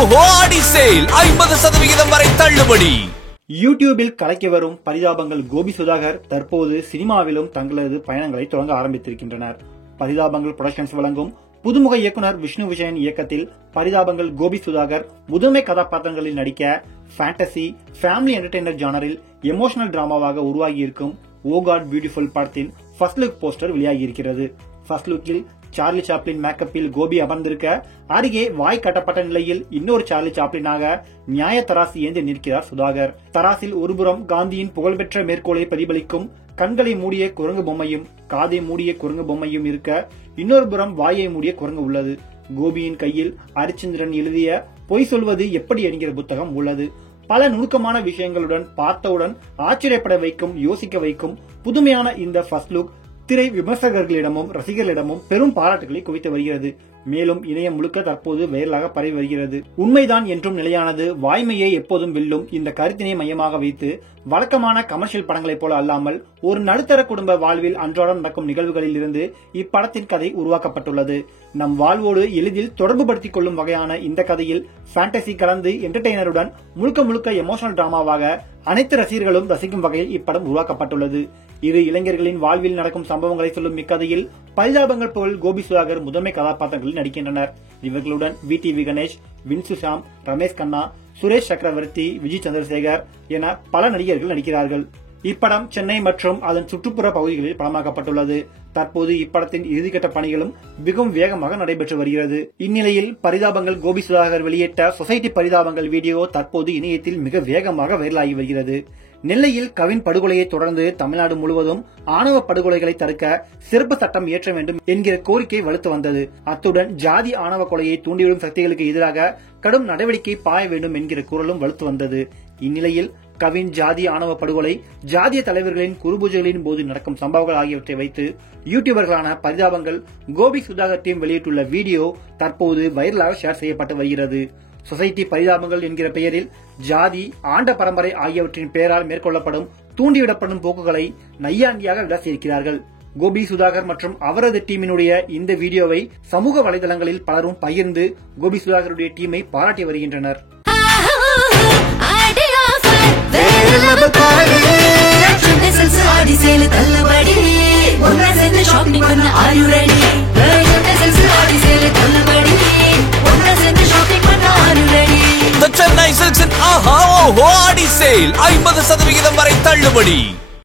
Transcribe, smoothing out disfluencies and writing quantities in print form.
ஓஹோ ஆடி சேல் 50% வரை தள்ளுபடி. யூடியூபில் கலைக்கு வரும் பரிதாபங்கள் கோபி சுதாகர் தற்போது சினிமாவிலும் தங்களது பயணங்களை தொடங்க ஆரம்பித்திருக்கின்றனர். பரிதாபங்கள் புரொடக்ஷன்ஸ் வழங்கும் புதுமுக இயக்குனர் விஷ்ணு விஷயன் இயக்கத்தில் பரிதாபங்கள் கோபி சுதாகர் முதன்மை கதாபாத்திரங்களில் நடிக்க ஃபேண்டசி ஃபேமிலி என்டர்டெய்னர் ஜானரில் எமோஷனல் டிராமாவாக உருவாகியிருக்கும் ஓ காட் பியூட்டிஃபுல் படத்தின் ஃபர்ஸ்ட் லுக் போஸ்டர் வெளியாகியிருக்கிறது. ஃபர்ஸ்ட் லுக்கில் சார்லி சாப்ளின் மேக்கப்பில் கோபி அமர்ந்திருக்க, அருகே வாய் கட்டப்பட்ட நிலையில் இன்னொரு சார்லி சாப்ளினாக நியாய தராசு ஏந்தி நிற்கிறார் சுதாகர். தராசில் ஒருபுறம் காந்தியின் புகழ்பெற்ற மேற்கோளை பிரதிபலிக்கும் கண்களை மூடிய குரங்கு பொம்மையும் காதை மூடிய குரங்கு பொம்மையும் இருக்க, இன்னொரு புறம் வாயை மூடிய குரங்கு உள்ளது. கோபியின் கையில் ஹரிச்சந்திரன் எழுதிய பொய் சொல்வது எப்படி என்கிற புத்தகம் உள்ளது. பல நுணுக்கமான விஷயங்களுடன் பார்த்தவுடன் ஆச்சரியப்பட வைக்கும், யோசிக்க வைக்கும் புதுமையான இந்த ஃபர்ஸ்ட் லுக் திரை விமர்சகர்களிடமும் ரசிகர்களிடமும் பெரும் பாராட்டுகளை குவித்து வருகிறது. மேலும் இணையம் முழுக்க தற்போது வைரலாக பரவி வருகிறது. உண்மைதான் என்றும் நிலையானது, வாய்மையை எப்போதும் வெல்லும் இந்த கருத்தினை மையமாக வைத்து வழக்கமான கமர்ஷியல் படங்களைப் போல அல்லாமல் ஒரு நடுத்தர குடும்ப வாழ்வில் அன்றாடம் நடக்கும் நிகழ்வுகளில் இருந்து இப்படத்தின் கதை உருவாக்கப்பட்டுள்ளது. நம் வாழ்வோடு எளிதில் தொடர்பு படுத்திக் கொள்ளும் வகையான இந்த கதையில் ஃபேண்டசி கலந்து என்டர்டெய்னருடன் முழுக்க முழுக்க எமோஷனல் டிராமாவாக அனைத்து ரசிகர்களும் ரசிக்கும் வகையில் இப்படம் உருவாக்கப்பட்டுள்ளது. இரு இளைஞர்களின் வாழ்வில் நடக்கும் சம்பவங்களை சொல்லும் இக்கதையில் பரிதாபங்கள் புகழ் கோபி சுதாகர் முதன்மை கதாபாத்திரங்களில் நடிக்கின்றனர். இவர்களுடன் VTV கணேஷ், வின்சு ஷாம், ரமேஷ் கண்ணா, சுரேஷ் சக்கரவர்த்தி, விஜய் சந்திரசேகர் என பல நடிகர்கள் நடிக்கிறார்கள். இப்படம் சென்னை மற்றும் அதன் சுற்றுப்புற பகுதிகளில் படமாக்கப்பட்டுள்ளது. தற்போது இப்படத்தின் இறுதிக்கட்ட பணிகளும் மிகவும் வேகமாக நடைபெற்று வருகிறது. இந்நிலையில் பரிதாபங்கள் கோபி சுதாகர் வெளியிட்ட சொசைட்டி பரிதாபங்கள் வீடியோ தற்போது இணையத்தில் மிக வேகமாக வைரலாகி வருகிறது. நெல்லையில் கவின் படுகொலையை தொடர்ந்து தமிழ்நாடு முழுவதும் ஆணவ படுகொலைகளை தடுக்க சிறப்பு சட்டம் இயற்ற வேண்டும் என்கிற கோரிக்கை வலுத்து வந்தது. அத்துடன் ஜாதி ஆணவ கொலையை தூண்டிவிடும் சக்திகளுக்கு எதிராக கடும் நடவடிக்கை பாய வேண்டும் என்கிற குரலும் வலுத்து வந்தது. இந்நிலையில் கவின் ஜாதி ஆணவ படுகொலை, ஜாதிய தலைவர்களின் குருபூஜைகளின் போது நடக்கும் சம்பவங்கள் ஆகியவற்றை வைத்து யூடியூபர்களான பரிதாபங்கள் கோபி சுதாகர் டீம் வெளியிட்டுள்ள வீடியோ தற்போது வைரலாக ஷேர் செய்யப்பட்டு வருகிறது. சொசைட்டி பரிதாபங்கள் என்கிற பெயரில் ஜாதி, ஆண்ட பரம்பரை ஆகியவற்றின் பெயரால் மேற்கொள்ளப்படும் தூண்டிவிடப்படும் போக்குகளை நையாண்டியாக விளாசியிருக்கிறார்கள். கோபி சுதாகர் மற்றும் அவரது டீமினுடைய இந்த வீடியோவை சமூக வலைதளங்களில் பலரும் பகிர்ந்து கோபி சுதாகருடைய டீமை பாராட்டி வருகின்றனர். The Chennai Silks in ஆஹா ஓஹோ ஆடி சேல் 50% வரை தள்ளுபடி.